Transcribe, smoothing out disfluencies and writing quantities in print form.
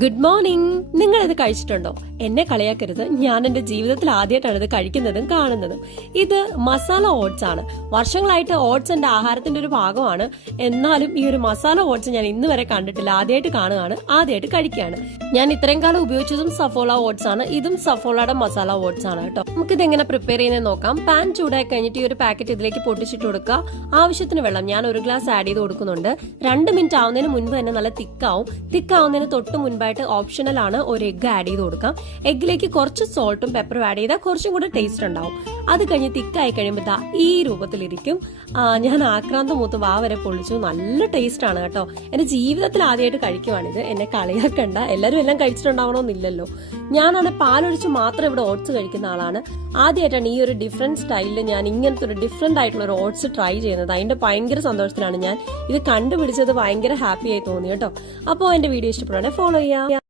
Good morning. നിങ്ങൾ ഇത് കഴിച്ചിട്ടുണ്ടോ? എന്നെ കളിയാക്കരുത്, ഞാൻ എന്റെ ജീവിതത്തിൽ ആദ്യമായിട്ടാണ് ഇത് കഴിക്കുന്നതും കാണുന്നതും. ഇത് മസാല ഓട്സ് ആണ്. വർഷങ്ങളായിട്ട് ഓട്സ് എന്റെ ആഹാരത്തിന്റെ ഒരു ഭാഗമാണ്. എന്നാലും ഈ ഒരു മസാല ഓട്സ് ഞാൻ ഇന്ന് വരെ കണ്ടിട്ടില്ല. ആദ്യമായിട്ട് കാണുകയാണ്, ആദ്യമായിട്ട് കഴിക്കുകയാണ്. ഞാൻ ഇത്രയും കാലം ഉപയോഗിച്ചതും സഫോള ഓട്സ് ആണ്. ഇതും സഫോളയുടെ മസാല ഓട്സ് ആണ് കേട്ടോ. നമുക്ക് ഇത് എങ്ങനെ പ്രിപ്പയർ ചെയ്യുന്നത് നോക്കാം. പാൻ ചൂടായി കഴിഞ്ഞിട്ട് ഈ ഒരു പാക്കറ്റ് ഇതിലേക്ക് പൊട്ടിച്ചിട്ട് കൊടുക്കുക. ആവശ്യത്തിന് വെള്ളം ഞാൻ 1 ഗ്ലാസ് ആഡ് ചെയ്ത് കൊടുക്കുന്നുണ്ട്. 2 മിനിറ്റ് ആവുന്നതിന് മുൻപ് തന്നെ നല്ല തിക്കാവുന്നതിന് തൊട്ട് മുൻപായിട്ട് ഓപ്ഷണൽ ആണ് ഒരു എഗ് ആഡ് ചെയ്ത് കൊടുക്കാം. എഗ്ഗിലേക്ക് കുറച്ച് സോൾട്ടും പെപ്പറും ആഡ് ചെയ്താൽ കുറച്ചും കൂടെ ടേസ്റ്റ് ഉണ്ടാവും. അത് കഴിഞ്ഞ് തിക്കായി കഴിയുമ്പോൾ ഈ രൂപത്തിലിരിക്കും. ഞാൻ ആക്രാന്തം മൂത്ത് വാ വരെ പൊളിച്ചു. നല്ല ടേസ്റ്റ് ആണ് കേട്ടോ. എന്റെ ജീവിതത്തിൽ ആദ്യമായിട്ട് കഴിക്കുവാണിത്. എന്നെ കളിയാക്കണ്ട, എല്ലാവരും എല്ലാം കഴിച്ചിട്ടുണ്ടാവണമെന്നില്ലല്ലോ. ഞാനാണ് പാലൊഴിച്ച് മാത്രം ഇവിടെ ഓട്സ് കഴിക്കുന്ന ആളാണ്. ആദ്യമായിട്ടാണ് ഈ ഒരു ഡിഫറെന്റ് സ്റ്റൈലിൽ ഞാൻ ഇങ്ങനത്തെ ഒരു ഡിഫറെന്റ് ആയിട്ടുള്ള ഒരു ഓട്സ് ട്രൈ ചെയ്യുന്നത്. അതിന്റെ ഭയങ്കര സന്തോഷത്തിലാണ് ഞാൻ ഇത് കണ്ടുപിടിച്ചത്. ഭയങ്കര ഹാപ്പി ആയി തോന്നി കേട്ടോ. അപ്പോൾ എന്റെ വീഡിയോ ഇഷ്ടപ്പെടുവാണെങ്കിൽ ഫോളോ ചെയ്യാം.